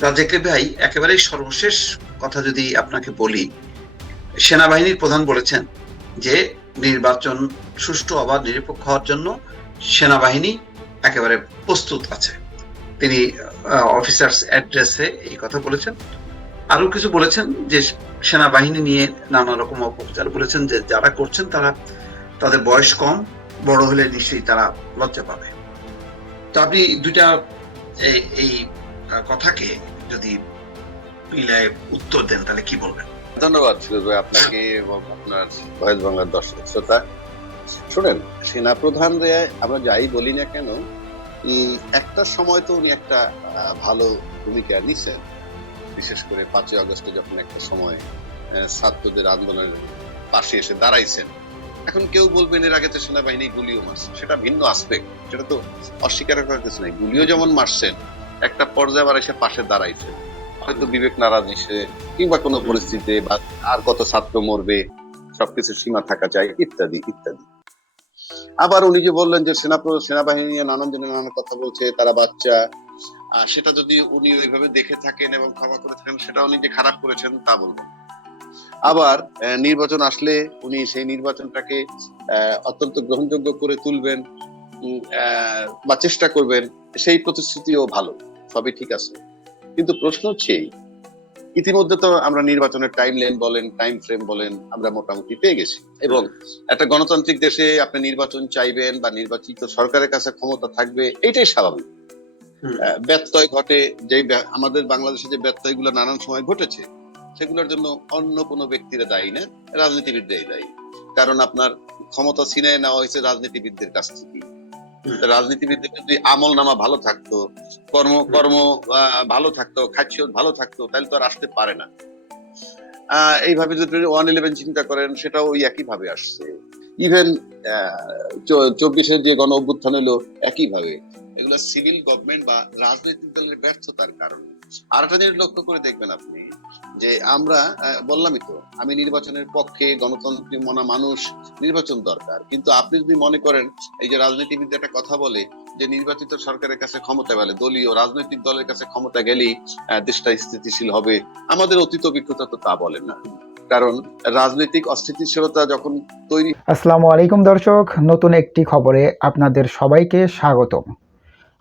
রাজেকে ভাই, একেবারেই সর্বশেষ কথা যদি আপনাকে বলি, সেনাবাহিনীর প্রধান বলেছেন যে, নির্বাচন সুষ্ঠু অবাধ নিরপেক্ষ হওয়ার জন্য সেনাবাহিনী একেবারে প্রস্তুত আছে। তিনি অফিসার্স অ্যাড্রেসে এই কথা বলেছেন। আরও কিছু বলেছেন যে, সেনাবাহিনী নিয়ে নানা রকম অপপ্রচার বলেছেন যে, যারা করছেন তারা তাদের বয়স কম, বড় হলে নিশ্চয়ই তারা লজ্জা পাবে। তো আপনি দুইটা এই- কথাকে যদি মিলায় উত্তর দেন, তাহলে কি বলবেন? ধন্যবাদ আপনাকে এবং আপনার ভয়েস বাংলার দর্শক শ্রোতা। শুনেন সেনা প্রধানরে আমরা যাই বলি না কেন একটা সময় তো উনি একটা ভালো ভূমিকা নিছেন। বিশেষ করে পাঁচই আগস্টে যখন একটা সময় ছাত্রদের আন্দোলনের পাশে এসে দাঁড়াইছেন। এখন কেউ বলবেন, এর আগে তো সেনাবাহিনী গুলিও মারছে। সেটা ভিন্ন আসপেক্ট সেটা তো অস্বীকার করার কিছু নেই। গুলিও যেমন মারছেন একটা পর্যায়ে আবার এসে পাশে দাঁড়াইছে। হয়তো বিবেক নারাজ এসে, কিংবা কোনো পরিস্থিতিতে বা আর কত ছাত্র মরবে সবকিছু সীমা থাকা চাই ইত্যাদি ইত্যাদি। আবার উনি যে বললেন যে সেনা সেনাবাহিনী নিয়ে নানান জনের নানান কথা বলছে, তারা বাচ্চা সেটা যদি উনি ওইভাবে দেখে থাকেন এবং ক্ষমা করে থাকেন সেটা উনি যে খারাপ করেছেন, তা বলব আবার নির্বাচন আসলে উনি সেই নির্বাচনটাকে অত্যন্ত গ্রহণযোগ্য করে তুলবেন বা চেষ্টা করবেন, সেই প্রতিশ্রুতিও ভালো। সবই ঠিক আছে। কিন্তু প্রশ্ন হচ্ছে এই, ইতিমধ্যে তো আমরা নির্বাচনের টাইম লাইন বলেন টাইম ফ্রেম বলেন আমরা মোটামুটি পেয়ে গেছি। এবং একটা গণতান্ত্রিক দেশে আপনি নির্বাচন চাইবেন বা নির্বাচিত সরকারের কাছে ক্ষমতা থাকবে এটাই স্বাভাবিক। ব্যত্যয় ঘটে যে আমাদের বাংলাদেশে যে ব্যত্যয়গুলো নানান সময় ঘটেছে সেগুলোর জন্য অন্য কোনো ব্যক্তিরা দায়ী না রাজনীতিবিদরাই দায়ী। কারণ আপনার ক্ষমতা ছিনায় নেওয়া হয়েছে রাজনীতিবিদদের কাছ থেকে। রাজনীতিবিদদের যদি আমল নামা ভালো থাকতো কর্ম কর্ম ভালো থাকতো খাদ্য ভালো থাকতো তাহলে তো আর আসতে পারে না। আহ, এইভাবে যদি ওয়ান ইলেভেন চিন্তা করেন সেটাও ওই একই ভাবে আসছে ইভেন চব্বিশের যে গণ অভ্যুত্থান হলো একই ভাবে এগুলো সিভিল গভর্নমেন্ট বা রাজনৈতিক দলের ব্যর্থতার কারণে। আর একটা জিনিস লক্ষ্য করে দেখবেন আপনি, যে আমরা বললামই তো, আমি নির্বাচনের পক্ষে গণতান্ত্রিক মনা মানুষ, নির্বাচন দরকার। কিন্তু আপনি যদি মনে করেন, এই যে রাজনীতিবিদ একটা কথা বলে, যে নির্বাচিত সরকারের কাছে ক্ষমতা গেলে দলীয় রাজনৈতিক দলের কাছে ক্ষমতা গেলেই দেশটা স্থিতিশীল হবে। আমাদের অতীত অভিজ্ঞতা তো তা বলে না। কারণ রাজনৈতিক অস্থিতিশীলতা যখন তৈরি আসসালামু আলাইকুম দর্শক, নতুন একটি খবরে আপনাদের সবাইকে স্বাগতম।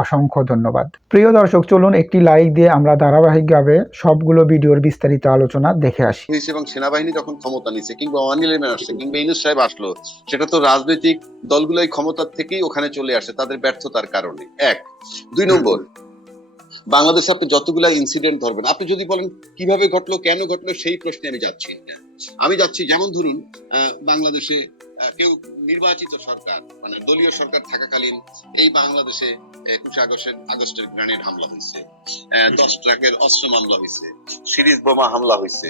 অসংখ্য ধন্যবাদ। প্রিয় দর্শক, চলুন একটি লাইক দিয়ে আমরা ধারাবাহিকভাবে সবগুলো ভিডিওর বিস্তারিত আলোচনা দেখে আসি। এবং সেনাবাহিনী যখন ক্ষমতা নিচ্ছে কিংবা ওয়ান ইলেভেন আসছে, কিংবা ইনুস সাহেব আসলো, সেটা তো রাজনৈতিক দলগুলোই ক্ষমতার থেকেই ওখানে চলে আসে, তাদের ব্যর্থতার কারণে। এক। দুই নম্বর, বাংলাদেশে আপনি যতগুলা ইনসিডেন্ট ধরবেন, আপনি যদি বলেন কীভাবে ঘটলো, কেন ঘটলো, সেই প্রশ্নে আমি যাচ্ছি আমি যাচ্ছি, যেমন ধরুন বাংলাদেশে কেউ নির্বাচিত সরকার মানে দলীয় সরকার থাকাকালীন এই বাংলাদেশে একুশে আগস্টের আগস্টের গ্রানেড হামলা হয়েছে। দশ ট্রাকের অস্ত্র মামলা হয়েছে। সিরিজ বোমা হামলা হয়েছে।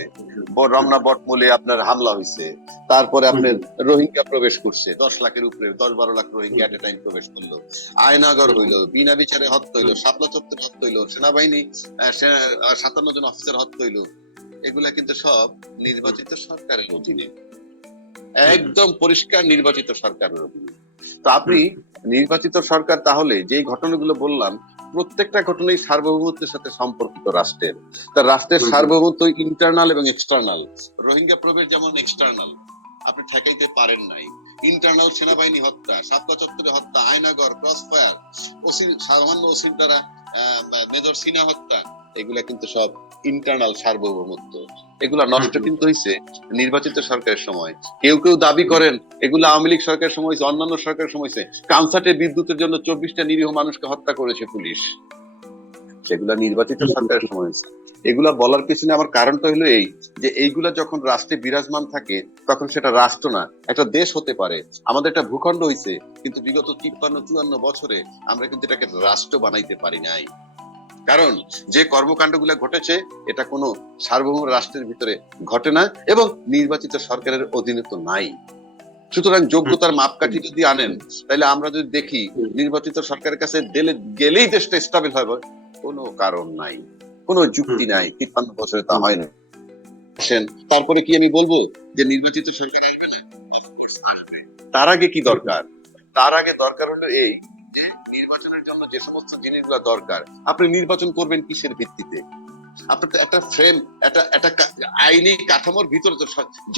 রমনা বটমূলে আপনার হামলা হয়েছে। তারপরে আপনার রোহিঙ্গা প্রবেশ করছে। দশ লাখের উপরে, দশ বারো লাখ রোহিঙ্গা এট টাইম প্রবেশ করল। আয়নাগর হইল, বিনা বিচারে হত্যা হইল, শাপলা চত্বর হত্যা হইল, সেনাবাহিনী সাতান্ন জন অফিসার হত্যা হইল। এগুলা কিন্তু সব নির্বাচিত সরকারের অধীনে। একদম পরিষ্কার নির্বাচিত সরকারের তো আপনি নির্বাচিত সরকার তাহলে যেই ঘটনাগুলো বললাম প্রত্যেকটা ঘটনাই সার্বভৌমত্বের সাথে সম্পর্কিত রাষ্ট্রের। তা রাষ্ট্রের। সার্বভৌমত্ব ইন্টারনাল এবং এক্সটার্নাল রোহিঙ্গা প্রবেশ যেমন এক্সটার্নাল আপনি ঠেকাইতে পারেন নাই। ইন্টারনাল সেনাবাহিনী হত্যা সাপকা চত্বরে হত্যা আয়নাগর ক্রস ফায়ার ওসি সামান্য ওসির দ্বারা মেজর সিনা হত্যা এগুলা কিন্তু সব ইন্টারনাল সার্বভৌমত্ব। এগুলা নষ্ট কিন্তু হয়েছে নির্বাচিত সরকারের সময়। কেউ কেউ দাবি করেন এগুলো আওয়ামী লীগ সরকারের সময় হয়েছে, অন্যান্য সরকারের সময় হয়েছে কানসার্টে বিদ্যুতের জন্য চব্বিশটা নিরীহ মানুষকে হত্যা করেছে পুলিশ। সেগুলা নির্বাচিত সরকারের সময় হয়েছে এগুলা বলার পিছনে আমার কারণটা হলো এই যে এইগুলা যখন রাষ্ট্রে বিরাজমান থাকে তখন সেটা রাষ্ট্র না একটা দেশ হতে পারে। আমাদের একটা ভূখণ্ড হইছে কিন্তু বিগত তিপ্পান্ন চুয়ান্ন বছরে আমরা কিন্তু এটাকে রাষ্ট্র বানাইতে পারি নাই। কারণ যে কর্মকাণ্ডগুলো ঘটেছে, এটা কোনো সার্বভৌম রাষ্ট্রের ভিতরে ঘটে না এবং নির্বাচিত সরকারের অধীনে তো নাই। সুতরাং যোগ্যতার মাপকাঠি যদি আনেন, তাহলে আমরা যদি দেখি নির্বাচিত সরকারের কাছে গেলেই দেশটা স্টাবিল হবে। কোনো কারণ নাই। কোনো যুক্তি নাই। তিপ্পান্ন বছরে তা হয় না। তারপরে কি আমি বলব যে নির্বাচিত সরকার। তার আগে কি দরকার? তার আগে দরকার হলো এই যে নির্বাচনের জন্য যে সমস্ত জিনিসগুলো দরকার আপনি নির্বাচন করবেন কিসের ভিত্তিতে? আপনার একটা ফ্রেম একটা একটা আইনি কাঠামোর ভিতরে তো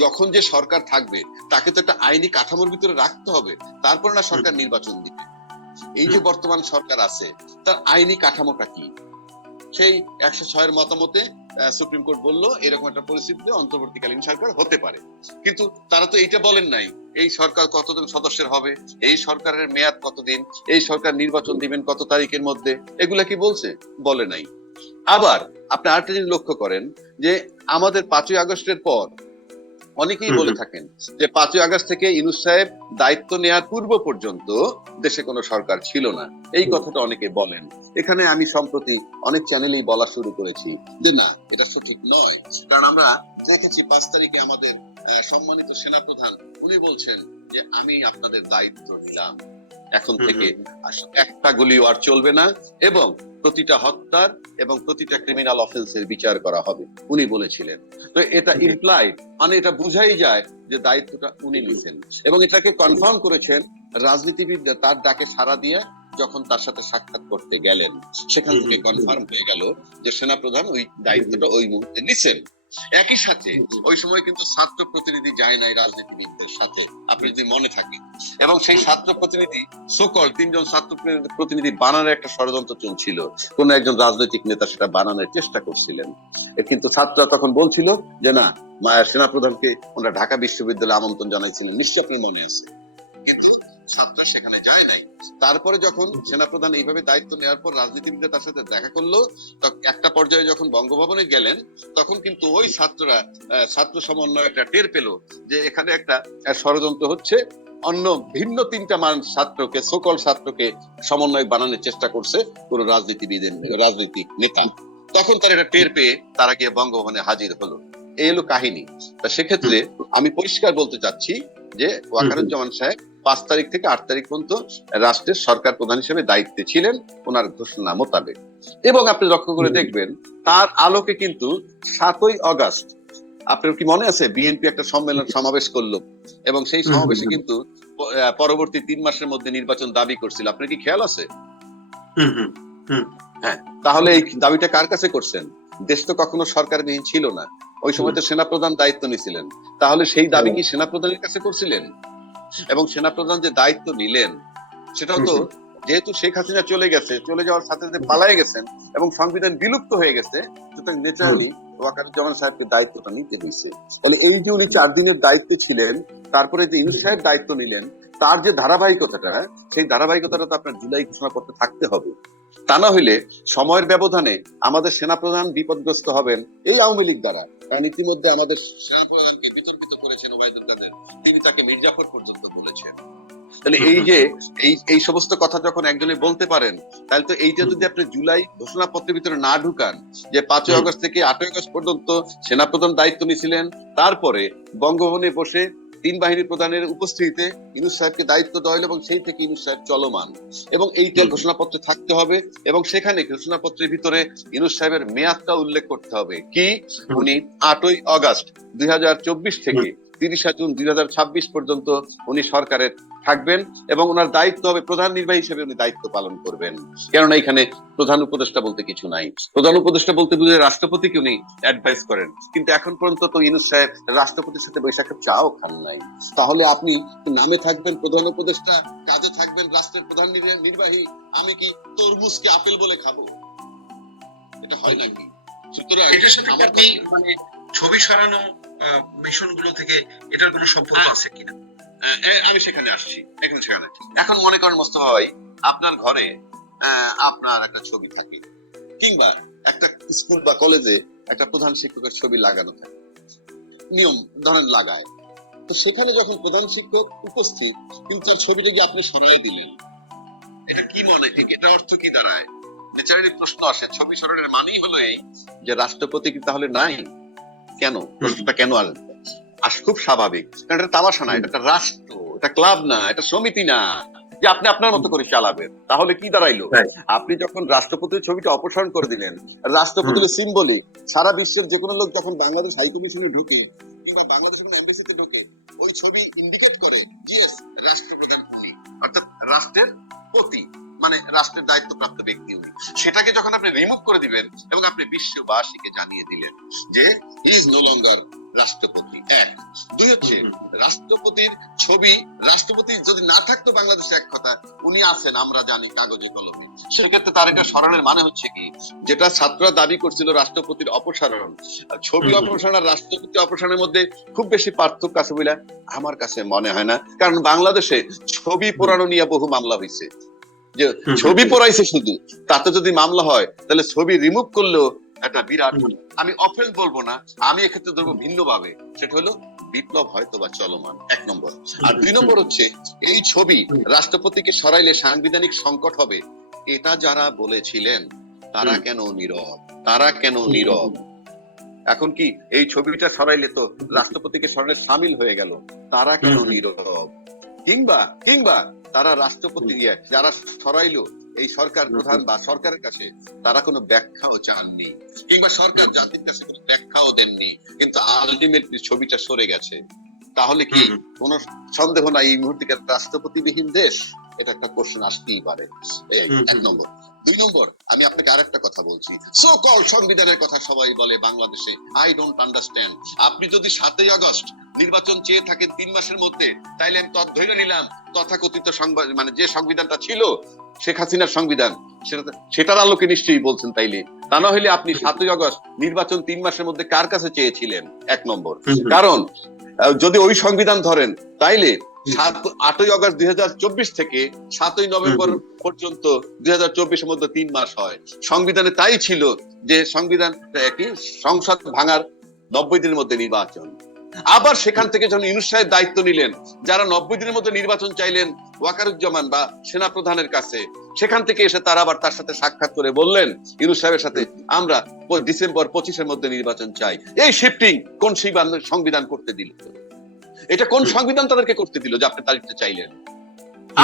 যখন যে সরকার থাকবে তাকে তো একটা আইনি কাঠামোর ভিতরে রাখতে হবে। তারপর না সরকার নির্বাচন দিবে। এই যে বর্তমান সরকার আছে তার আইনি কাঠামোটা কি? সেই একশো ছয়ের মতামতে সুপ্রিম কোর্ট বলল এরকম একটা পরিস্থিতিতে অন্তর্বর্তীকালীন সরকার হতে পারে। কিন্তু তারা তো এইটা বলেন নাই। এই সরকার কতজন সদস্যের হবে? এই সরকারের মেয়াদ কতদিন? এই সরকার নির্বাচন দিবেন কত তারিখের মধ্যে? এগুলা কি বলছে? বলে নাই। আবার আপনি আরেকটা জিনিস লক্ষ্য করেন যে আমাদের পাঁচই আগস্টের পর অনেকেই বলে থাকেন যে পাঁচই আগস্ট থেকে ইনুস সাহেব দায়িত্ব নেওয়ার পূর্ব পর্যন্ত দেশে কোনো সরকার ছিল না। এই কথাটা অনেকে বলেন। এখানে আমি সম্প্রতি অনেক চ্যানেলেই বলা শুরু করেছি যে না এটা সঠিক নয়। কারণ আমরা দেখেছি পাঁচ তারিখে আমাদের সম্মানিত সেনাপ্রধান উনি বলছেন যে আমি আপনাদের দায়িত্ব নিলাম। এখন থেকে একটা গুলিও আর চলবে না এবং প্রতিটা হত্যার এবং প্রতিটা ক্রিমিনাল অফেন্সের বিচার করা হবে। উনি বলেছিলেন। তো এটা। ইমপ্লাই মানে এটা বুঝাই যায় যে দায়িত্বটা উনি নিছেন এবং এটাকে কনফার্ম করেছেন রাজনীতিবিদ তার ডাকে সাড়া দিয়ে যখন তার সাথে সাক্ষাৎ করতে গেলেন সেখান থেকে কনফার্ম হয়ে গেল যে সেনাপ্রধান ওই দায়িত্বটা ওই মুহূর্তে নিছেন। একই সাথে ওই সময় কিন্তু ছাত্র প্রতিনিধি যায় নাই রাজনীতিবিদদের সাথে আপনি যদি মনে থাকে এবং সেই ছাত্র প্রতিনিধি সকল তিনজন ছাত্র প্রতিনিধি বানানোর একটা ষড়যন্ত্র চলছিল। কোন একজন রাজনৈতিক নেতা সেটা বানানোর চেষ্টা করছিলেন। কিন্তু ছাত্ররা তখন বলছিল যে না সেনাপ্রধানকে ওনারা ঢাকা বিশ্ববিদ্যালয়ে আমন্ত্রণ জানাইছিলেন। নিশ্চয় আপনার মনে আছে কিন্তু ছাত্র সেখানে যায় নাই। তারপরে যখন সেনাপ্রধান এইভাবে দায়িত্ব নেওয়ার পর রাজনীতিবিদরা তার সাথে দেখা করল একটা পর্যায়ে যখন বঙ্গভবনে গেলেন তখন কিন্তু ওই ছাত্ররা ছাত্র সমন্বয় একটা টের পেল যে এখানে একটা ষড়যন্ত্র হচ্ছে। অন্য ভিন্ন তিনটা মান ছাত্রকে সকল ছাত্রকে সমন্বয় বানানোর চেষ্টা করছে কোন রাজনীতিবিদের রাজনৈতিক নেতা। তখন তারা এটা টের পেয়ে তারা গিয়ে বঙ্গভবনে হাজির হলো। এই হলো কাহিনী। তা সেক্ষেত্রে আমি পরিষ্কার বলতে চাচ্ছি যে ওয়াকারুজ্জামান সাহেব পাঁচ তারিখ থেকে আট তারিখ পর্যন্ত রাষ্ট্রের সরকার প্রধান হিসেবে দায়িত্বে ছিলেন ওনার ঘোষণা মোতাবেক। এবং আপনি লক্ষ্য করে দেখবেন তার আলোকে কিন্তু সাতই অগাস্ট আপনার কি মনে আছে? বিএনপি একটা সম্মেলন সমাবেশ করল। এবং সেই সমাবেশে। কিন্তু পরবর্তী তিন মাসের মধ্যে নির্বাচন দাবি করছিল। আপনার কি খেয়াল আছে? হুম হুম তাহলে এই দাবিটা কার কাছে করছেন? দেশ তো কখনো সরকারবিহীন ছিল না। ওই সময় তো সেনাপ্রধান দায়িত্ব নিয়েছিলেন তাহলে সেই দাবি কি সেনাপ্রধানের কাছে করছিলেন? এবং সেনাপ্রধান যে দায়িত্ব নিলেন সেটাও তো যেহেতু শেখ হাসিনা চলে গেছে চলে যাওয়ার সাথে সাথে পালাই গেছেন এবং সংবিধান বিলুপ্ত হয়ে গেছে সুতরাং ন্যাচারালি ওয়াকারুজ্জামান সাহেবকে দায়িত্বটা নিতে হয়েছে। তাহলে এই যে উনি চার দিনের দায়িত্বে ছিলেন তারপরে যে ইউনুস সাহেব দায়িত্ব নিলেন তার যে ধারাবাহিকতাটা সেই ধারাবাহিকতাটা তো আপনার জুলাই ঘোষণাপত্রে থাকতে হবে। তা না হইলে সময়ের ব্যবধানে আমাদের সেনাপ্রধান বিপদগ্রস্ত হবেন এই আওয়ামী লীগ দ্বারা। কারণ ইতিমধ্যে আমাদের সেনাপ্রধানকে বিতর্কিত করেছেন ওবায়দুল কাদের। তিনি তাকে মির্জাফর পর্যন্ত বলেছেন। তাহলে এই যে এই এই সমস্ত কথা যখন একজনে বলতে পারেন তাহলে তো এইটা যদি আপনি জুলাই ঘোষণাপত্রের ভিতরে না ঢুকান যে পাঁচই হুম। আগস্ট থেকে আটই আগস্ট পর্যন্ত সেনাপ্রধান দায়িত্ব নিয়েছিলেন তারপরে বঙ্গভবনে বসে তিন বাহিনীর প্রধানের উপস্থিতিতে ইনুস সাহেবকে দায়িত্ব দেওয়া হলো এবং সেই থেকে ইনুস সাহেব চলমান। এবং এইটা। ঘোষণাপত্রে থাকতে হবে এবং সেখানে ঘোষণাপত্রের ভিতরে ইনুস সাহেবের মেয়াদটা উল্লেখ করতে হবে। কি? উনি আটই আগস্ট দুই হাজার চব্বিশ থেকে তিরিশা জুন দুই পর্যন্ত উনি সরকারের থাকবেন এবং ওনার দায়িত্ব হবে প্রধান নির্বাহী হিসেবে উনি দায়িত্ব পালন করবেন। কেননা এখানে প্রধান উপদেষ্টা বলতে কিছু নাই। প্রধান উপদেষ্টা বলতে বুঝে রাষ্ট্রপতিকে উনি অ্যাডভাইস করেন। কিন্তু এখন পর্যন্ত তো ইনুস সাহেব রাষ্ট্রপতির সাথে বৈশাখে চাও খান নাই। তাহলে আপনি নামে থাকবেন প্রধান উপদেষ্টা কাজে থাকবেন রাষ্ট্রের প্রধান নির্বাহী- আমি কি তরমুজকে আপেল বলে খাব? এটা হয় নাকি? সুতরাং আমার মানে ছবি সরানো মিশনগুলো থেকে এটার কোনো সম্পর্ক আছে কিনা? আমি সেখানে আসছি। এখন সেখানে। এখন মনে করেন মোস্তফা ভাই আপনার ঘরে আপনার একটা ছবি থাকে। কিংবা একটা স্কুল বা কলেজে একটা প্রধান শিক্ষকের ছবি লাগানো থাকে। নিয়ম ধরেন লাগায়। তো সেখানে যখন প্রধান শিক্ষক উপস্থিত কিন্তু তার ছবিটা কি আপনি সরাই দিলেন? এটা কি মনে? ঠিক এটা অর্থ কি দাঁড়ায়? ন্যাচারালি প্রশ্ন আসে ছবি সরানোর মানেই হলো এই যে রাষ্ট্রপতি কি তাহলে নাই? কেন? প্রশ্নটা কেন আসবে আস খুব স্বাভাবিক। কারণ এটা তামাশা না এটা রাষ্ট্র এটা ক্লাব না এটা সমিতি না। যে আপনি আপনার মতো করে চালাবেন তাহলে কি দাঁড়াইলো? আপনি যখন রাষ্ট্রপতির ছবিটা অপসারণ করে দিলেন রাষ্ট্রপতি সিম্বলিক সারা বিশ্বের যে কোনো লোক যখন বাংলাদেশ হাই কমিশনে ঢুকে কিংবা বাংলাদেশ এমবিসিতে ঢুকে ওই ছবি ইন্ডিকেট করে ইয়েস রাষ্ট্রপ্রধান উনি। অর্থাৎ রাষ্ট্রের প্রতি। মানে রাষ্ট্রের দায়িত্বপ্রাপ্ত ব্যক্তি উনি। সেটাকে যখন আপনি রিমুভ করে দিবেন এবং আপনি বিশ্ববাসীকে জানিয়ে দিলেন যে হি ইজ নো লঙ্গার রাষ্ট্রপতি এক। দুই হচ্ছে রাষ্ট্রপতির ছবি রাষ্ট্রপতি যদি না থাকতো বাংলাদেশে এক কথা উনি আছেন আমরা জানি কাগজে কলমে। সেক্ষেত্রে তার এটা স্মরণের মানে হচ্ছে কি যেটা ছাত্ররা দাবি করছিল রাষ্ট্রপতির অপসারণ। ছবি অপসারণ আর রাষ্ট্রপতি অপসারণের মধ্যে খুব বেশি পার্থক্য আছে বলে আমার কাছে মনে হয় না। কারণ বাংলাদেশে ছবি পোড়ানো নিয়ে বহু মামলা হয়েছে। যে ছবি পোড়াইছে শুধু তাতে যদি মামলা হয় তাহলে ছবি রিমুভ করলেও একটা বিরাট আমি অফেন্স বলব না আমি এক্ষেত্রে ধরবো ভিন্ন ভাবে সেটা হলো বিপ্লব হয়তো বা চলমান এক নম্বর। আর দুই নম্বর হচ্ছে এই ছবি রাষ্ট্রপতিকে সরাইলে সাংবিধানিক সংকট হবে এটা যারা বলেছিলেন তারা কেন নীরব? তারা কেন নীরব? এখন কি এই ছবিটা সরাইলে তো রাষ্ট্রপতিকে সরাইলে সামিল হয়ে গেল তারা কেন। নীরব? কিংবা কিংবা তারা রাষ্ট্রপতি যারা সরাইলো এই সরকার প্রধান বা সরকারের কাছে তারা কোনো ব্যাখ্যাও চাননি। কিংবা সরকার জাতির কাছে কোনো ব্যাখ্যাও দেননি। কিন্তু আলটিমেটলি ছবিটা সরে গেছে। তাহলে কি কোন সন্দেহ নাই এই মুহূর্তে রাষ্ট্রপতিবিহীন দেশ? এটা একটা কোশ্চেন আসতেই পারে। এক নম্বর। দুই নম্বর আমি আপনাকে আরেকটা কথা বলছি। সো কল সংবিধানের কথা সবাই বলে বাংলাদেশে। আই ডোন্ট আন্ডারস্ট্যান্ড আপনি যদি সাতই আগস্ট নির্বাচন চেয়ে থাকেন তিন মাসের মধ্যে তাইলে আমি তৎ ধরে নিলাম তথাকথিত সংবাদ মানে যে সংবিধানটা ছিল শেখ হাসিনার সংবিধান সেটা সেটার আলোকে নিশ্চয়ই বলছেন তাইলে। তা না হলে আপনি সাতই আগস্ট নির্বাচন তিন মাসের মধ্যে কার কাছে চেয়েছিলেন? এক নম্বর। কারণ যদি ওই সংবিধান ধরেন তাইলে সাত আটই আগস্ট দুই হাজার চব্বিশ থেকে সাতই নভেম্বর পর্যন্ত দুই হাজার মধ্যে তিন মাস হয়। সংবিধানে তাই ছিল যে সংবিধান কি সংসদ ভাঙার নব্বই দিনের মধ্যে নির্বাচন। আবার সেখান থেকে যখন ইউনুস দায়িত্ব নিলেন, যারা নব্বই দিনের মধ্যে নির্বাচন চাইলেন ওয়াকারুজ্জামান বা সেনা প্রধানের কাছে, সেখান থেকে এসে তারা আবার তার সাথে সাক্ষাৎ করে বললেন ইউনুস সাহেবের সাথে আমরা ডিসেম্বর পঁচিশের মধ্যে নির্বাচন চাই। এই শিফটিং কোন সেই সংবিধান করতে দিল? এটা কোন সংবিধান তাদেরকে করতে দিল যে আপনি তারিখটা চাইলেন?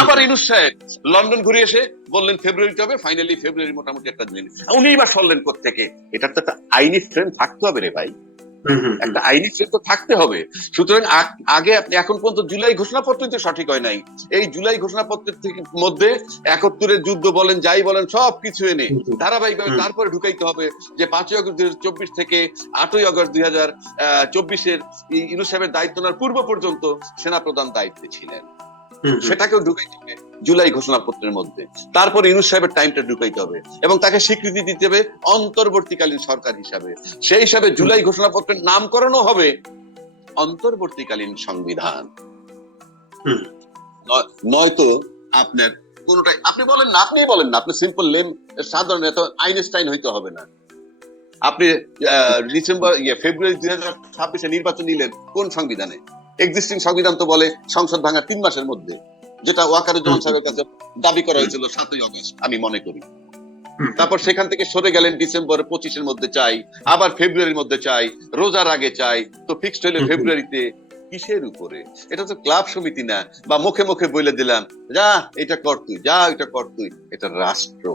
আবার ইনুস সাহেব লন্ডন ঘুরে এসে বললেন, ফেব্রুয়ারিতে হবে ফাইনালি ফেব্রুয়ারি মোটামুটি একটা দিন উনি বা সরলেন থেকে এটা তো একটা আইনি ফ্রেম থাকতে হবে রে ভাই। একটা আইনি ফ্রেম তো থাকতে হবে সুতরাং আগে আপনি এখন পর্যন্ত জুলাই ঘোষণাপত্রই তো সঠিক হয় নাই এই জুলাই ঘোষণাপত্রের মধ্যে একাত্তরের যুদ্ধ বলেন যাই বলেন সব কিছু এনে ধারাবাহিকভাবে। তারপরে ঢুকাইতে হবে যে পাঁচই আগস্ট দুই চব্বিশ থেকে আটই আগস্ট দুই হাজার চব্বিশের সাহেবের দায়িত্ব নেওয়ার পূর্ব পর্যন্ত সেনাপ্রধান দায়িত্বে ছিলেন। সেটাকেও ঢুকাইতে হবে জুলাই ঘোষণাপত্রের মধ্যে। তারপরে ইনুস সাহেবের টাইমটা ঢুকাইতে হবে এবং তাকে স্বীকৃতি দিতে হবে অন্তর্বর্তীকালীন সরকার হিসাবে। সেই হিসাবে জুলাই ঘোষণাপত্রের নামকরণও হবে অন্তর্বর্তীকালীন সংবিধান। নয়তো আপনার কোনটাই আপনি বলেন না আপনি বলেন না আপনি সিম্পল লেম সাধারণ এত আইনস্টাইন হইতে হবে না। আপনি আহ, ডিসেম্বর ইয়ে ফেব্রুয়ারি দুই হাজার ছাব্বিশে নির্বাচন নিলেন কোন সংবিধানে? এক্সিস্টিং সংবিধান তো বলে সংসদ ভাঙা তিন মাসের মধ্যে যেটা ওয়াকারুজ্জামান হুম। সাহেবের কাছে দাবি করা হয়েছিল সাতই অগস্ট আমি মনে করি। তারপর সেখান থেকে সরে গেলেন ডিসেম্বর পঁচিশের মধ্যে চাই আবার ফেব্রুয়ারির মধ্যে চাই রোজার আগে চাই তো ফিক্সড হইলে ফেব্রুয়ারিতে কিসের উপরে? এটা তো ক্লাব সমিতি না বা মুখে মুখে বলে দিলাম যা এটা কর তুই যা এটা কর তুই এটা রাষ্ট্র।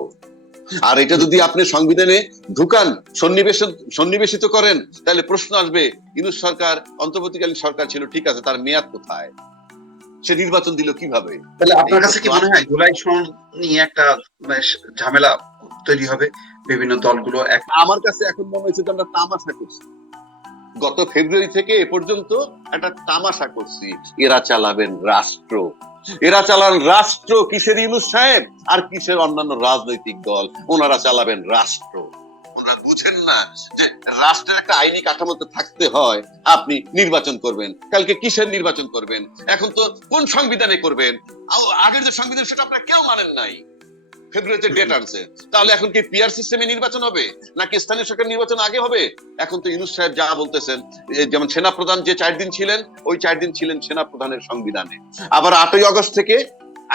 আর এটা যদি আপনি সংবিধানে ঢুকান সন্নিবেশ সন্নিবেশিত করেন তাহলে প্রশ্ন আসবে ইনুস সরকার অন্তর্বর্তীকালীন সরকার ছিল ঠিক আছে তার মেয়াদ কোথায়? সে নির্বাচন দিল কীভাবে? তাহলে আপনার কাছে কি মনে হয় জুলাই সন নিয়ে একটা ঝামেলা তৈরি হবে? বিভিন্ন দলগুলো আমার কাছে এখন মনে হচ্ছে যে আমরা তামাশা করছি। গত ফেব্রুয়ারি থেকে এ পর্যন্ত একটা তামাশা করছি। এরা চালাবেন রাষ্ট্র। এরা চালান রাষ্ট্র কিসের ইউনুস সাহেব? আর কিসের অন্যান্য রাজনৈতিক দল? ওনারা চালাবেন রাষ্ট্র। ওনারা বুঝেন না যে রাষ্ট্রের একটা আইনি কাঠামোতে থাকতে হয়, আপনি নির্বাচন করবেন। কালকে কিসের নির্বাচন করবেন? এখন তো কোন সংবিধানে করবেন? আগের যে সংবিধান, সেটা আপনারা কেউ মানেন নাই। ফেব্রুয়ারিতে ডেট আনছে তাহলে এখন কি পিআর সিস্টেমে নির্বাচন হবে? নাকি স্থানীয় সরকার নির্বাচন আগে হবে? এখন তো ইউনুস সাহেব যা বলতেছেন যেমন সেনা প্রধান যে চার দিন ছিলেন ওই চার দিন ছিলেন সেনা প্রধানের সংবিধানে। আবার আটই আগস্ট থেকে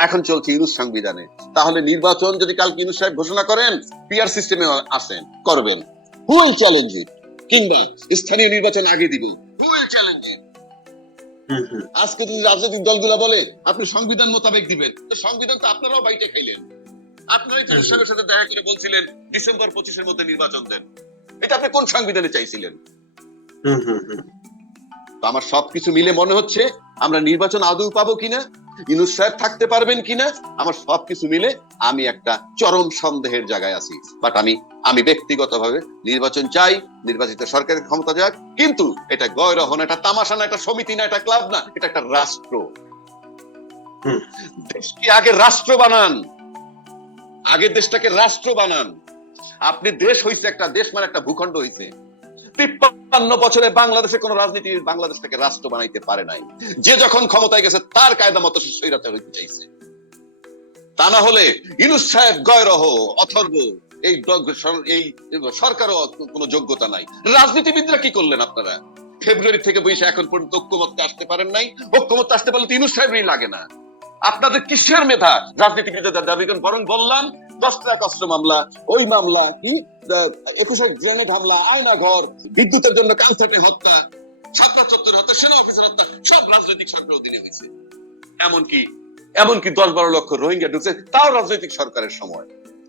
এখন চলছে ইউনুস সংবিধানে। তাহলে নির্বাচন যদি কালকে ইউনুস সাহেব ঘোষণা করেন পিআর সিস্টেমে আসেন করবেন। হু উইল চ্যালেঞ্জ ইট কিংবা স্থানীয় নির্বাচন আগে দিব। হু উইল চ্যালেঞ্জ ইট আজকে যদি রাজনৈতিক দলগুলো বলে আপনি সংবিধান মোতাবেক দিবেন সংবিধান তো আপনারাও বাইটে খাইলেন। আপনারাই তো হুম। সাথে দেখা করে বলছিলেন ডিসেম্বর পঁচিশের মধ্যে নির্বাচন দেন। এটা আপনি কোন সংবিধানে চাইছিলেন? তো আমার সবকিছু মিলে মনে হচ্ছে আমরা নির্বাচন আদৌ পাবো কিনা ইনুস সাহেব থাকতে পারবেন কিনা আমার সবকিছু মিলে আমি একটা চরম সন্দেহের জায়গায় আছি। বাট আমি আমি ব্যক্তিগতভাবে নির্বাচন চাই নির্বাচিত সরকারের ক্ষমতা যাক কিন্তু এটা গয়রহ না এটা তামাশা না এটা সমিতি না এটা ক্লাব না এটা একটা রাষ্ট্র। হুম। দেশকে আগে রাষ্ট্র বানান? আগে দেশটাকে রাষ্ট্র বানান। আপনি দেশ হইছে একটা দেশ মানে একটা ভূখণ্ড হইছে। তিপ্পান্ন বছরে বাংলাদেশে কোন রাজনীতি বাংলাদেশটাকে রাষ্ট্র বানাইতে পারে নাই। যে যখন ক্ষমতায় গেছে, তার কায়দা মতো সৈরাতে হইতে চাইছে। তা না হলে ইনুস সাহেব গয়রহ, অথর্ব, এই এই সরকারও কোনো যোগ্যতা নাই। রাজনীতিবিদরা কি করলেন আপনারা? ফেব্রুয়ারি থেকে বসে এখন পর্যন্ত ঐক্যমত্যে আসতে পারেন নাই। ঐক্যমত্যে আসতে পারলে তো ইনুস সাহেবই লাগে না। আপনাদের কিসের মেধা? রাজনীতিবিদদের দাবি করেন, বরং বললাম, দশ লাখ অস্ত্র মামলা, ওই মামলা, কি? একুশে গ্রেনেড হামলা, আয়না ঘর, বিদ্যুতের জন্য কালথেটে হত্যা হত্যা, সেনা অফিসার হত্যা, সব রাজনৈতিক সরকার অধীনে হয়েছে। এমনকি এমনকি দশ বারো লক্ষ রোহিঙ্গা ঢুকছে, তাও রাজনৈতিক সরকারের সময়।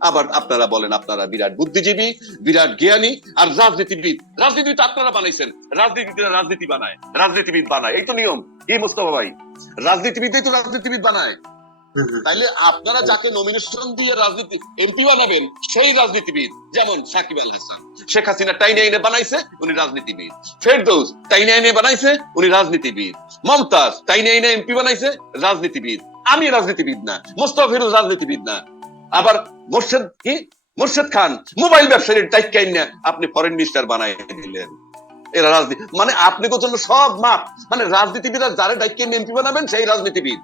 আবার আপনারা বলেন আপনারা বিরাট বুদ্ধিজীবী, বিরাট জ্ঞানী আর রাজনীতিবিদ। রাজনীতি তো আপনারা বানাইছেন। রাজনীতিবিদরা রাজনীতি বানায়। রাজনীতিবিদ বানায়। এই তো নিয়ম। কি মুস্তফা ভাই, রাজনীতিবিদই তো রাজনীতিবিদ বানায়। তাইলে আপনারা যাকে নমিনেশন দিয়ে রাজনীতি এমপি বানাবেন, সেই রাজনীতিবিদ যেমন সাকিব আল হাসান। শেখ হাসিনা টাইনে আইনে বানাইছে, উনি রাজনীতিবিদ। ফেরদৌস টাইনে আইনে বানাইছে, উনি রাজনীতিবিদ। মমতাজ টাইনে আইনে এমপি বানাইছে, রাজনীতিবিদ। আমি রাজনীতিবিদ না। মোস্তফা ফিরোজ রাজনীতিবিদ না। আবার মোর্শেদ কি? মোর্শেদ খান, মোবাইল ব্যবসায়ীর টাইকাইন না আপনি ফরেন মিনিস্টার বানাই দিলেন? এরা রাজনীতি মানে আপনি জন্য সব মাপ মানে রাজনীতিবিদরা যারা ডাইকাইন এমপি বানাবেন সেই রাজনীতিবিদ।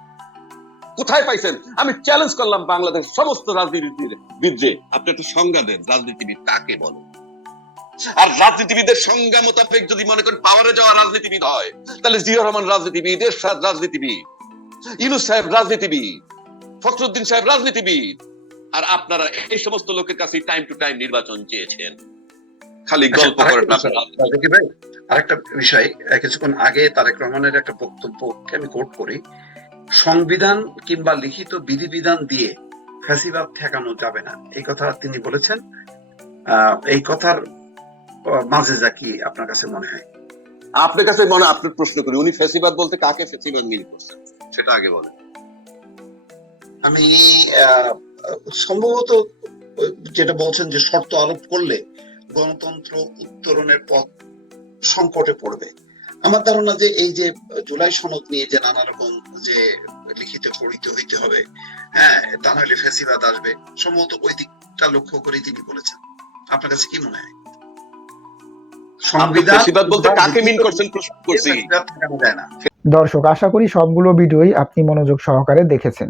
কোথায় পাইছেন? আমি চ্যালেঞ্জ করলাম বাংলাদেশ সমস্ত রাজনীতিবিদ বিদ্রে আপনি একটু সংজ্ঞা দেন, রাজনীতিবিদ কাকে বলে? আর রাজনীতিবিদের সংজ্ঞা মোতাবেক যদি মনে করেন পাওয়ারে যাওয়া রাজনীতিবিদ হয়, তাহলে জিয়া রহমান রাজনীতিবিদ, এরশাদ রাজনীতিবিদ, ইউনুস সাহেব রাজনীতিবিদ, ফখরুদ্দিন সাহেব রাজনীতিবিদ আর আপনারা এই সমস্ত লোকের কাছে টাইম টু টাইম নির্বাচন চেয়েছেন। খালি গল্প করেন আপনারা। ভাই আরেকটা বিষয় কিছুক্ষণ আগে তারেক রহমানের একটা বক্তব্যকে আমি কোট করি সংবিধান কিংবা লিখিত বিধিবিধান দিয়ে ফ্যাসিবাদ ঠেকানো যাবে না। এই কথা তিনি বলেছেন। এই কথার মাঝে যা কি আপনার কাছে মনে হয়? আপনার কাছে মনে হয় আপনার প্রশ্ন করি উনি ফেসিবাদ বলতে কাকে ফেসিবাদ মিল করছেন? সেটা আগে বলেন। আমি আহ, সম্ভবত যেটা বলছেন যে শর্ত আরোপ করলে গণতন্ত্র উত্তরণের পথ সংকটে পড়বে। আমার ধারণা যে এই যে জুলাই সনদ নিয়ে যে নানা রকম যে লিখিত পড়িত হইতে হবে হ্যাঁ তা নাহলে ফেসিবাদ আসবে সম্ভবত ওই দিকটা লক্ষ্য করে তিনি বলেছেন। আপনার কাছে কি মনে হয়? বলতে কাকে মিন করছেন প্রশ্ন করছি? দর্শক আশা করি সবগুলো ভিডিওই আপনি মনোযোগ সহকারে দেখেছেন।